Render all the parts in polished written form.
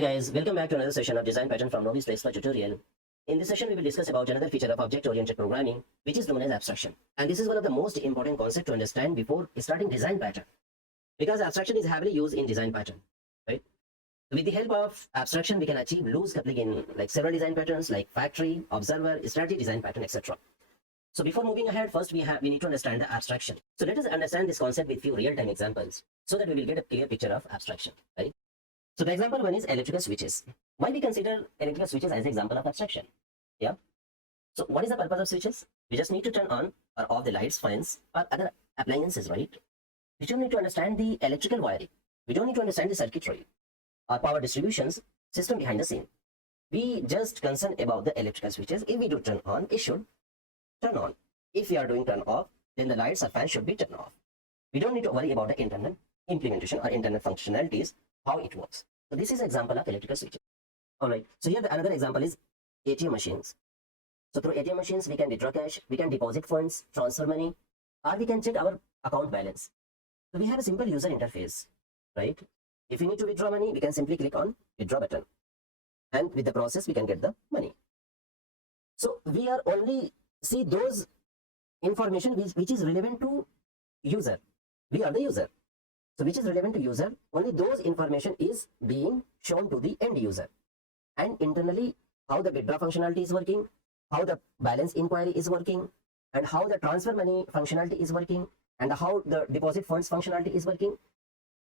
Hi guys, welcome back to another session of Design Pattern from Novice to Expert tutorial. In this session, we will discuss about another feature of object-oriented programming, which is known as abstraction. And this is one of the most important concepts to understand before starting design pattern, because abstraction is heavily used in design pattern, right? With the help of abstraction, we can achieve loose coupling in like several design patterns like factory, observer, strategy design pattern, etc. So before moving ahead, first we need to understand the abstraction. So let us understand this concept with few real-time examples so that we will get a clear picture of abstraction, right? So the example one is electrical switches. Why we consider electrical switches as an example of abstraction? Yeah. So what is the purpose of switches? We just need to turn on or off the lights, fans, or other appliances, right? We don't need to understand the electrical wiring. We don't need to understand the circuitry or power distributions system behind the scene. We just concerned about the electrical switches. If we do turn on, it should turn on. If we are doing turn off, then the lights or fans should be turned off. We don't need to worry about the internal implementation or internal functionalities, how it works. So this is an example of electrical switches. All right. So here another example is ATM machines. So through ATM machines, we can withdraw cash, we can deposit funds, transfer money, or we can check our account balance. So we have a simple user interface, right? If we need to withdraw money, we can simply click on withdraw button. And with the process, we can get the money. So we are only see those information which is relevant to user. We are the user. So which is relevant to user, only those information is being shown to the end user. And internally, how the withdraw functionality is working, how the balance inquiry is working, and how the transfer money functionality is working, and how the deposit funds functionality is working.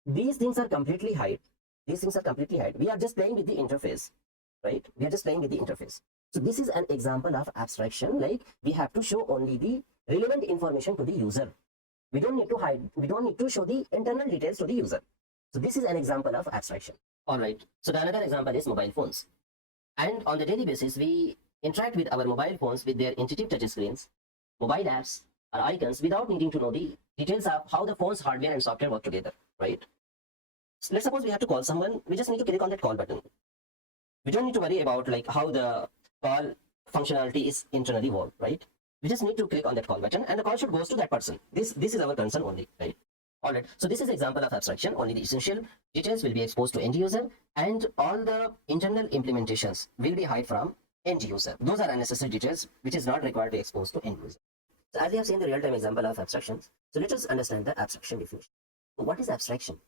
These things are completely hide. These things are completely hide. We are just playing with the interface, right? We are just playing with the interface. So this is an example of abstraction. Like we have to show only the relevant information to the user. We don't need to hide. We don't need to show the internal details to the user. So this is an example of abstraction. All right. So the another example is mobile phones. And on the daily basis, we interact with our mobile phones with their intuitive touch screens, mobile apps, or icons without needing to know the details of how the phone's hardware and software work together, right? So let's suppose we have to call someone. We just need to click on that call button. We don't need to worry about like how the call functionality is internally worked, right? We just need to click on that call button and the call should go to that person. This is our concern only, right? All right. So this is an example of abstraction. Only the essential details will be exposed to end user and all the internal implementations will be hide from end user. Those are unnecessary details which is not required to expose to end user. So as we have seen the real-time example of abstractions, so let us understand the abstraction definition. So what is abstraction?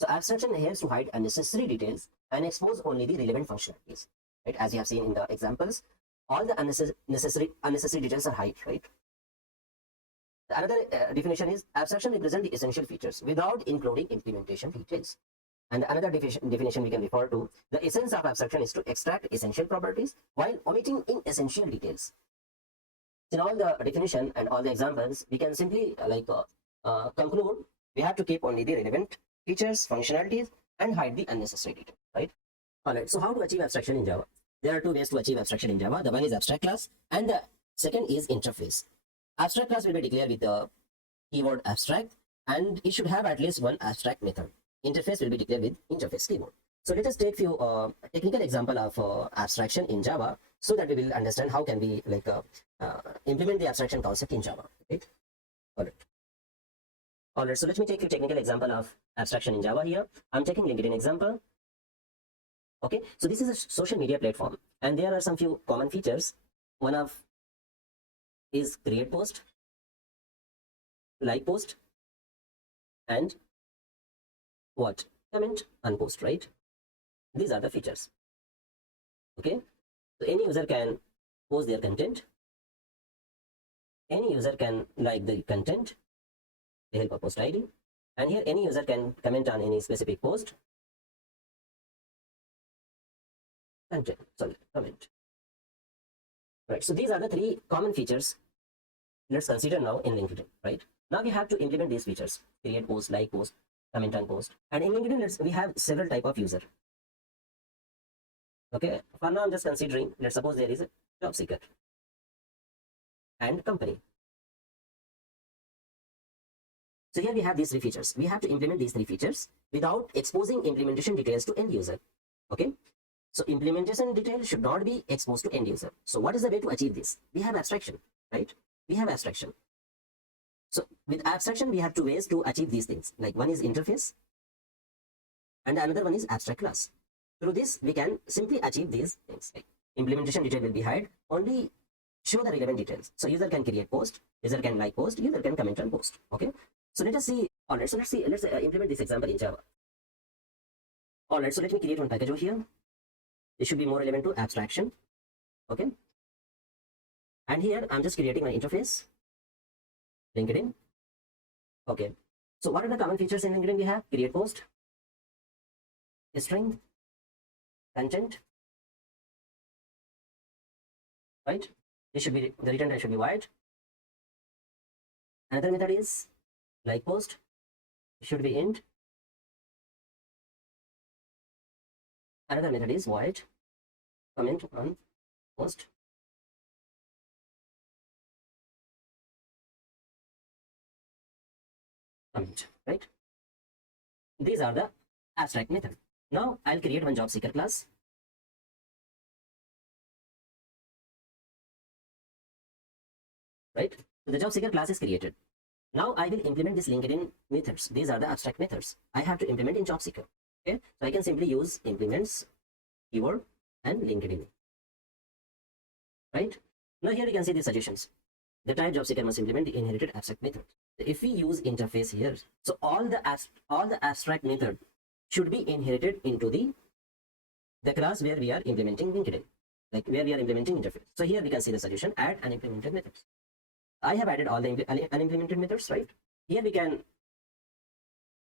So abstraction helps to hide unnecessary details and expose only the relevant functionalities, right? As you have seen in the examples, all the unnecessary details are hide, right? The another definition is abstraction represents the essential features without including implementation details. And another definition we can refer to, the essence of abstraction is to extract essential properties while omitting inessential details. In all the definition and all the examples, we can simply conclude we have to keep only the relevant features, functionalities, and hide the unnecessary details, right? All right. So how to achieve abstraction in Java? There are two ways to achieve abstraction in Java. The one is abstract class and the second is interface. Abstract class will be declared with the keyword abstract and it should have at least one abstract method. Interface will be declared with interface keyword. So let us take few technical example of abstraction in Java so that we will understand how can we implement the abstraction concept in Java. Right? All right. All right. So let me take few technical example of abstraction in Java here. I'm taking LinkedIn example. Okay, so this is a social media platform and there are some few common features. One of is create post, like post, and what? Comment, unpost, right? These are the features. Okay, so any user can post their content. Any user can like the content with the help of post ID. And here any user can comment on any specific post. Comment. Right. So these are the three common features. Let's consider now in LinkedIn. Right. Now we have to implement these features: create post, like post, comment on post. And in LinkedIn, we have several type of user. Okay. For now, I'm just considering. Let's suppose there is a job seeker and company. So here we have these three features. We have to implement these three features without exposing implementation details to end user. Okay. So implementation detail should not be exposed to end user. So what is the way to achieve this? We have abstraction, right? We have abstraction. So with abstraction, we have two ways to achieve these things. Like one is interface and another one is abstract class. Through this, we can simply achieve these things. Like implementation detail will be hide, only show the relevant details. So user can create post, user can like post, user can comment on post. Okay. So let us see. All right. So let's implement this example in Java. All right. So let me create one package over here. It should be more relevant to abstraction. Okay. And here I'm just creating my interface. LinkedIn. Okay. So what are the common features in LinkedIn we have? Create post, string, content, right? This should be the return type should be white. Another method is like post, it should be int. Another method is void, comment on post. Comment, right? These are the abstract method. Now I'll create one job seeker class. Right? So the job seeker class is created. Now I will implement this LinkedIn methods. These are the abstract methods I have to implement in job seeker. Okay, so I can simply use implements, keyword, and LinkedIn. Right? Now here we can see the suggestions. The type job seeker must implement the inherited abstract method. If we use interface here, so all the abstract method should be inherited into the class where we are implementing LinkedIn, like where we are implementing interface. So here we can see the solution: add unimplemented methods. I have added all the unimplemented methods, right? Here we can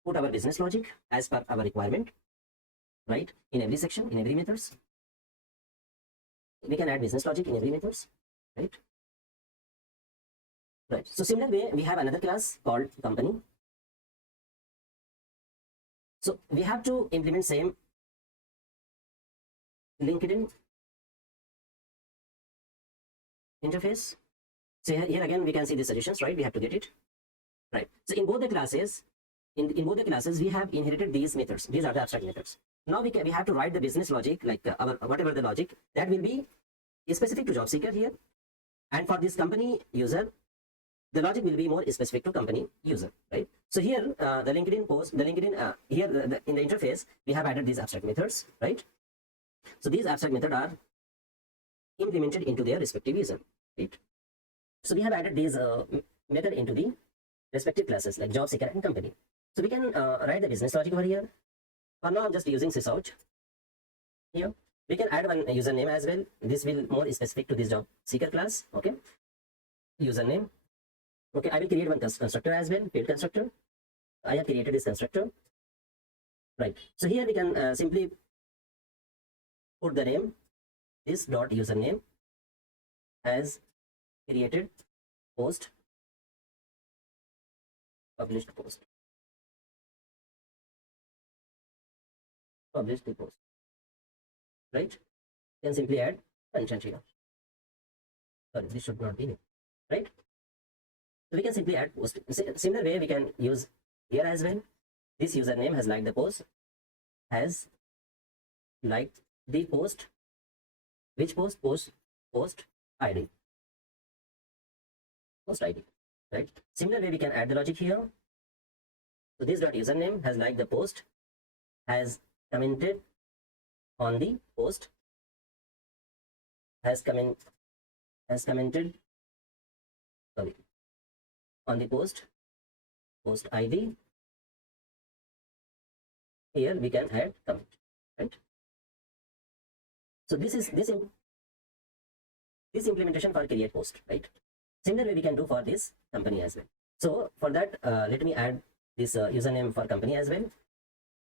put our business logic as per our requirement, right? In every section, in every methods, we can add business logic in every methods, right? Right. So similar way, we have another class called company. So we have to implement same LinkedIn interface. So here again, we can see the suggestions, right? We have to get it, right? So in both the classes, in both the classes, we have inherited these methods. These are the abstract methods. Now we have to write the business logic, like our whatever the logic that will be specific to job seeker here, and for this company user, the logic will be more specific to company user, right? So here the LinkedIn post, the LinkedIn here in the interface, we have added these abstract methods, right? So these abstract methods are implemented into their respective user, right? So we have added these method into the respective classes like job seeker and company. So we can write the business logic over here. For now, I'm just using sysout here. We can add one username as well. This will more specific to this job seeker class. Okay, username. Okay, I will create one constructor as well, field constructor. I have created this constructor, right? So here we can simply put the name, this dot username as created post, published post, published the post, right? Then simply add content here. Sorry, this should not be new, right? So we can simply add post. Similar way we can use here as well. This username has liked the post, has liked the post. Which post? Post ID. Post ID, right? Similar way we can add the logic here. So this dot username has liked the post, has commented on the post, has commented, sorry, on the post ID. Here we can add comment, right? So this is this implementation for create post, right? Similar way we can do for this company as well. So for that, let me add this username for company as well.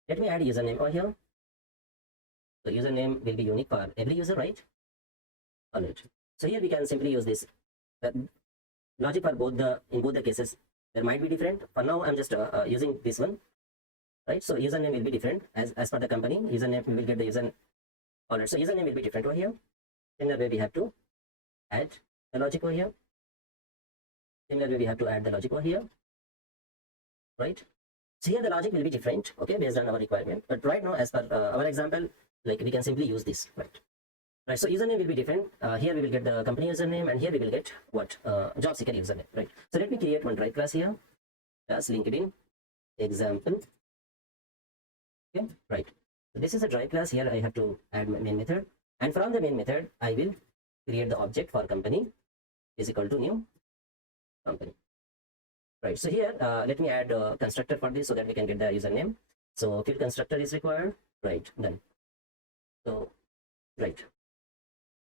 Let me add username over here. So username will be unique for every user, right? All right. So here we can simply use this. The logic for in both the cases there might be different. For now, I'm just using this one, right? So username will be different as per the company. Username we will get the user. All right. So username will be different over here. Similar way we have to add the logic over here. Similar way we have to add the logic over here, right? So here the logic will be different, okay, based on our requirement. But right now, as per our example, like we can simply use this, right? Right. So username will be different. Here we will get the company username, and here we will get what job seeker username, right? So let me create one type class here, class LinkedIn example Okay, right. So this is a dry class. Here I have to add my main method, and from the main method I will create the object for company is equal to new company. Right. So here let me add a constructor for this so that we can get the username. So field constructor is required. Right. Done. So right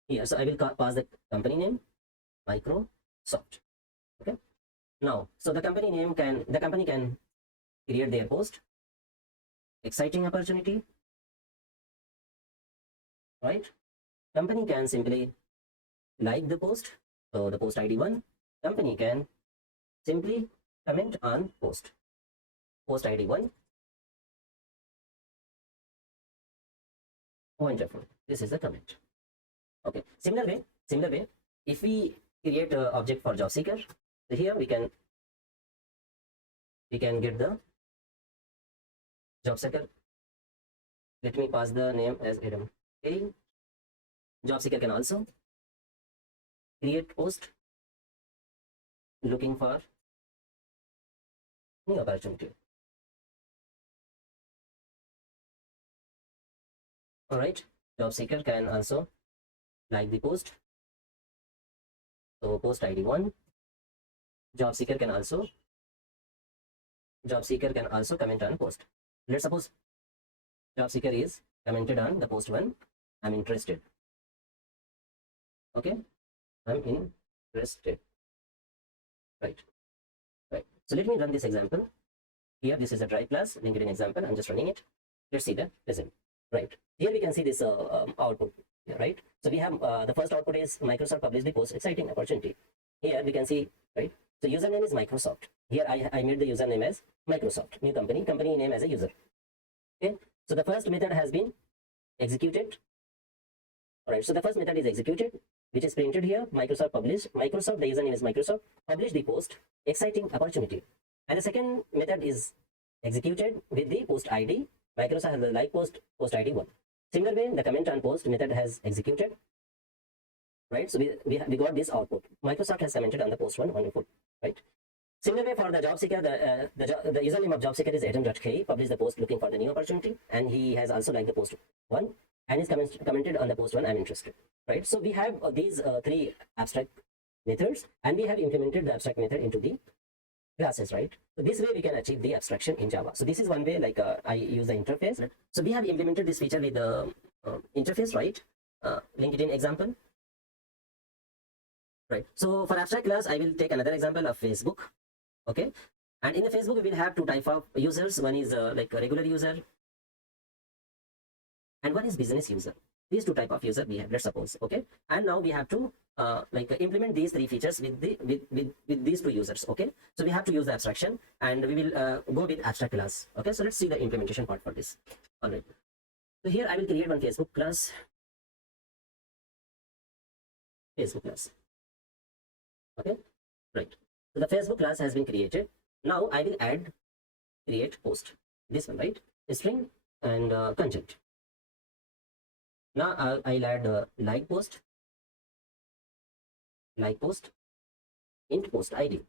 here. So I will pass the company name Microsoft. Okay. Now, so the company can create their post. Exciting opportunity. Right. Company can simply like the post. So the post ID 1. Company can simply comment on post. Post ID 1. Wonderful. This is the comment. Okay. Similar way, if we create an object for job seeker, so here we can get the job seeker. Let me pass the name as Adam. Okay. Job seeker can also create post looking for new opportunity. All right. Job seeker can also like the post. So post ID 1. Job seeker can also comment on post. Let's suppose job seeker is commented on the post 1. I'm interested. Okay, I'm interested. Right. So let me run this example. Here, this is a dry class LinkedIn example. I'm just running it. Let's see the result. Right. Here we can see this output. Right. So we have the first output is Microsoft published the post exciting opportunity. Here we can see, right. So username is Microsoft. Here I made the username as Microsoft. New company name as a user. Okay. So the first method has been executed. All right. So the first method is executed, which is printed here. Microsoft published. Microsoft, the username is Microsoft. Published the post exciting opportunity. And the second method is executed with the post ID. Microsoft has the like post ID 1. Similar way, the comment on post method has executed. Right. So we got this output. Microsoft has commented on the post 1. Wonderful. Right. Similar way for the job seeker, the username of job seeker is Adam.k. Published the post looking for the new opportunity, and he has also liked the post 1 and is commented on the post 1. I'm interested. Right. So we have these 3 abstract methods, and we have implemented the abstract method into the classes, right? So this way we can achieve the abstraction in Java. So this is one way, like I use the interface. So we have implemented this feature with the interface, right? LinkedIn example. Right. So for abstract class, I will take another example of Facebook. Okay. And in the Facebook, we will have 2 types of users. One is like a regular user, and one is business user. These 2 types of user we have, let's suppose. Okay. And now we have to implement these 3 features with these 2 users. Okay. So we have to use the abstraction, and we will go with abstract class. Okay. So let's see the implementation part for this. All right. So here I will create one Facebook class. Okay. Right. So the Facebook class has been created. Now I will create post. This one, right? String and content. Now I'll add like post, int post ID.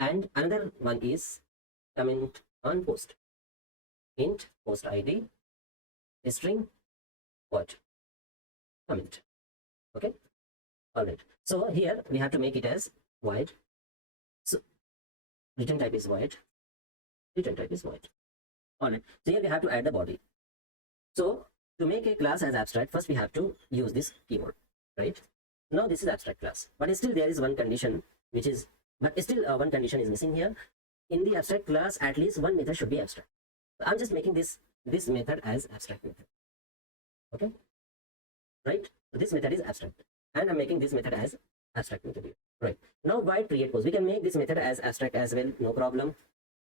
And another one is comment on post, int post ID, string what? Comment. Okay. All right. So here we have to make it as void. So return type is void. All right. So here we have to add the body. So to make a class as abstract, first we have to use this keyword, right? Now this is abstract class, but still there is one condition one condition is missing here. In the abstract class, at least one method should be abstract. So I'm just making this method as abstract method. Okay, right? So this method is abstract, and I'm making this method as abstract method here. Right. Now void create post, we can make this method as abstract as well, no problem.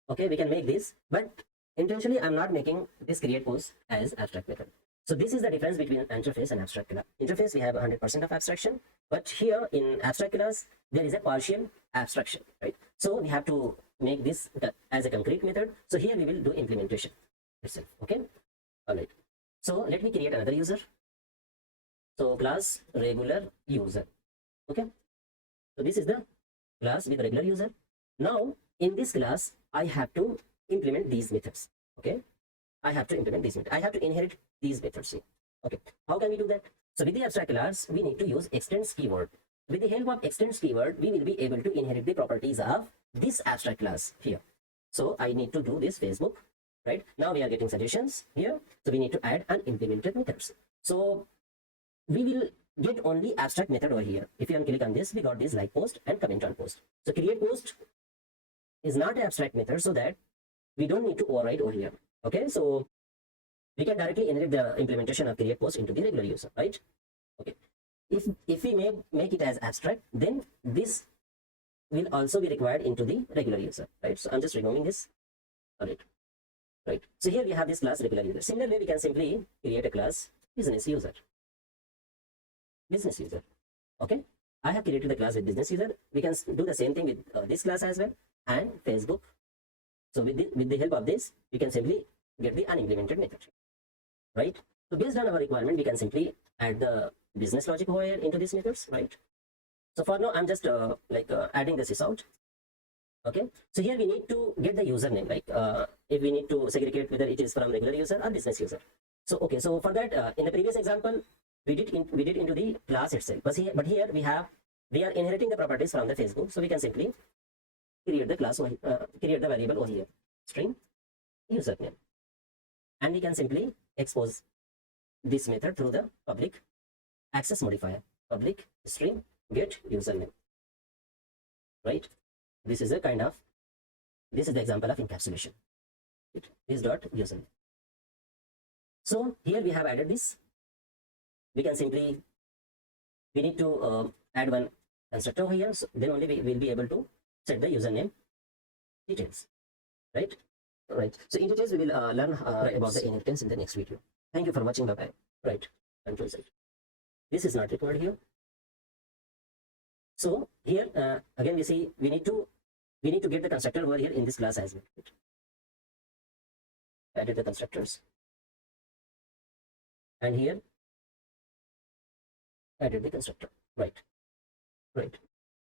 Okay, we can make this, but intentionally I'm not making this create post as abstract method. So this is the difference between interface and abstract class. Interface we have 100% of abstraction, but here in abstract class there is a partial abstraction, right? So we have to make this as a concrete method. So here we will do implementation itself. Okay. All right. So let me create another user. So class regular user. Okay. So this is the class with regular user. Now in this class I have to implement these methods. Okay, I have to implement this method. I have to inherit these methods here. Okay, how can we do that? So with the abstract class, we need to use extends keyword. With the help of extends keyword, we will be able to inherit the properties of this abstract class here. So I need to do this Facebook, right? Now we are getting suggestions here. So we need to add unimplemented methods. So we will get only abstract method over here. If you click on this, we got this like post and comment on post. So create post is not an abstract method, so that we don't need to override over here. Okay, so we can directly inherit the implementation of create post into the regular user, right? Okay, if we make it as abstract, then this will also be required into the regular user, right? So I'm just removing this. All right. So here we have this class regular user. Similarly, we can simply create a class business user. Okay, I have created the class with business user. We can do the same thing with this class as well, and Facebook. So with the help of this, we can simply get the unimplemented method, right? So based on our requirement, we can simply add the business logic over here into these methods, right? So for now, I'm just adding this out. Okay, so here we need to get the username, like if we need to segregate whether it is from regular user or business user. So okay, so for that, in the previous example, we did into the class itself, but here we are inheriting the properties from the Facebook, so we can simply create the class, create the variable over here, string username, and we can simply expose this method through the public access modifier, public string get username, right? This is the example of encapsulation. This dot username. So here we have added this. We need to add one constructor over here, so then only we will be able to set the username details, right? Right. So in details, we will learn about the inheritance in the next video. Thank you for watching. Bye bye. Right. Control Z. This is not required here. So here again we see we need to get the constructor over here in this class as well. Added the constructors, and here added the constructor. Right.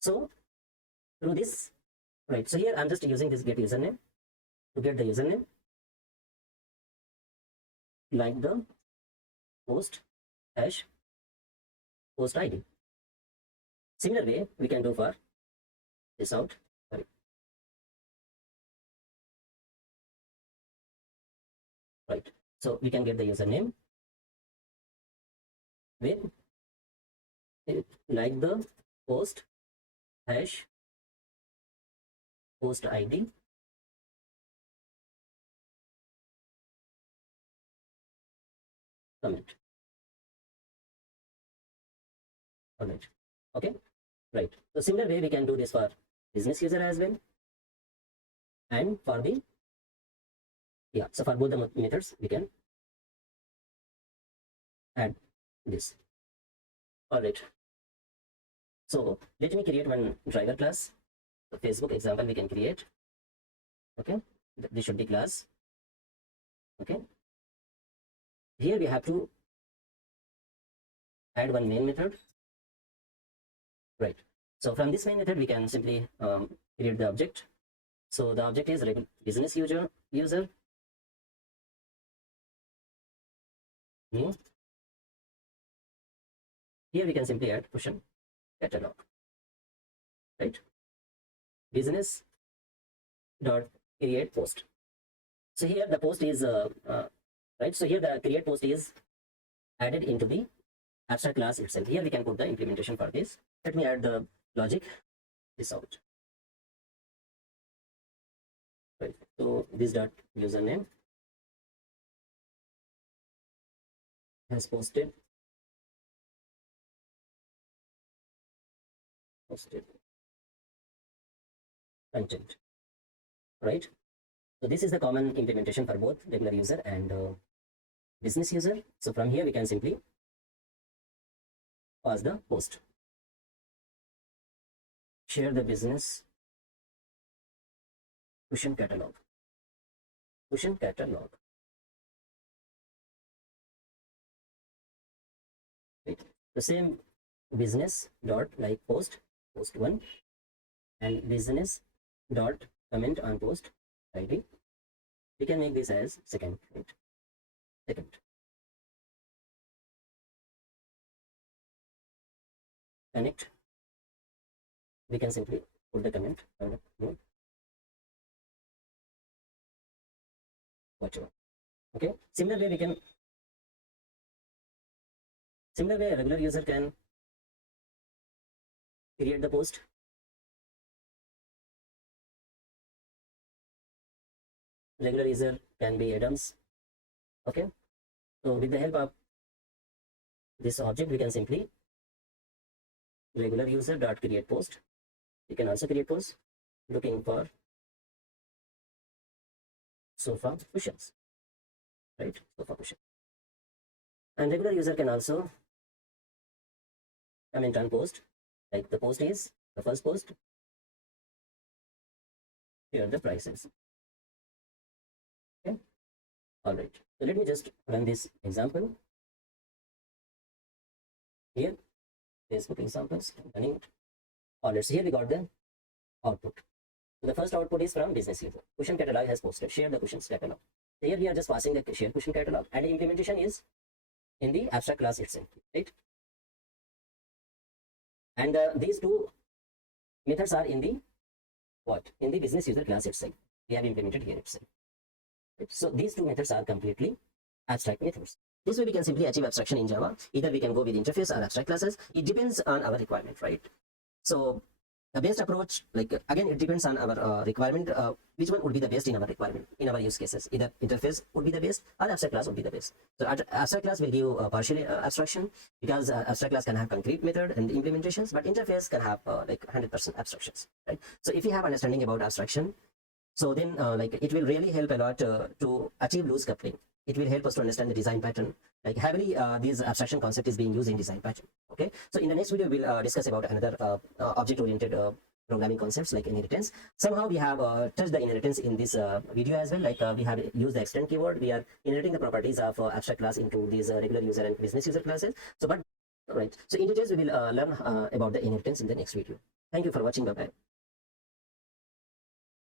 So through this, right. So here I'm just using this get username to get the username, like the post hash post ID. Similar way we can do for this out. Right. So we can get the username with like the post hash post ID comment. All right. Okay. Right. So similar way we can do this for business user as well, and for the so for both the methods we can add this. All right. So let me create one driver class. The Facebook example we can create. Okay, this should be class. Okay, here we have to add one main method. Right. So from this main method we can simply create the object. So the object is business user. New. Here we can simply add cushion catalog, right? Business dot create post. So here the post is right. So here the create post is added into the abstract class itself. Here we can put the implementation for this. Let me add the logic this out. Right. So this dot username has posted content, right? So this is the common implementation for both regular user and business user. So from here we can simply pass the post, share the business cushion catalog. Right. The same business dot like post 1, and business dot comment on post ID. We can make this as second, right? Second. Connect. We can simply put the comment whatever. Okay. Similar way a regular user can create the post. Regular user can be Adams. Okay. So with the help of this object, we can simply regular user dot create post. You can also create post looking for sofa cushions, right? Sofa cushion. And regular user can also comment on post, like the post is the first post. Here are the prices. Okay. All right. So let me just run this example. Here, Facebook examples running. All right. So here we got the output. So the first output is from business user. Cushion catalog has posted. Share the cushions catalog. So here we are just passing the share cushion catalog, and the implementation is in the abstract class itself, right? And these two methods are in the what? In the business user class itself. We have implemented here itself. Right? So these two methods are completely abstract methods. This way we can simply achieve abstraction in Java. Either we can go with interface or abstract classes. It depends on our requirement, right? So the best approach, like again, it depends on our requirement. Which one would be the best in our requirement, in our use cases? Either interface would be the best or abstract class would be the best. So abstract class will give partial abstraction, because abstract class can have concrete method and implementations, but interface can have like 100% abstractions, right? So if you have understanding about abstraction, so then like it will really help a lot to achieve loose coupling. It will help us to understand the design pattern. Like heavily this abstraction concept is being used in design pattern. Okay, so in the next video we'll discuss about another object oriented programming concepts like inheritance. Somehow we have touched the inheritance in this video as well. Like we have used the extend keyword. We are inheriting the properties of abstract class into these regular user and business user classes. So but right, so in details we will learn about the inheritance in the next video. Thank you for watching. Bye bye.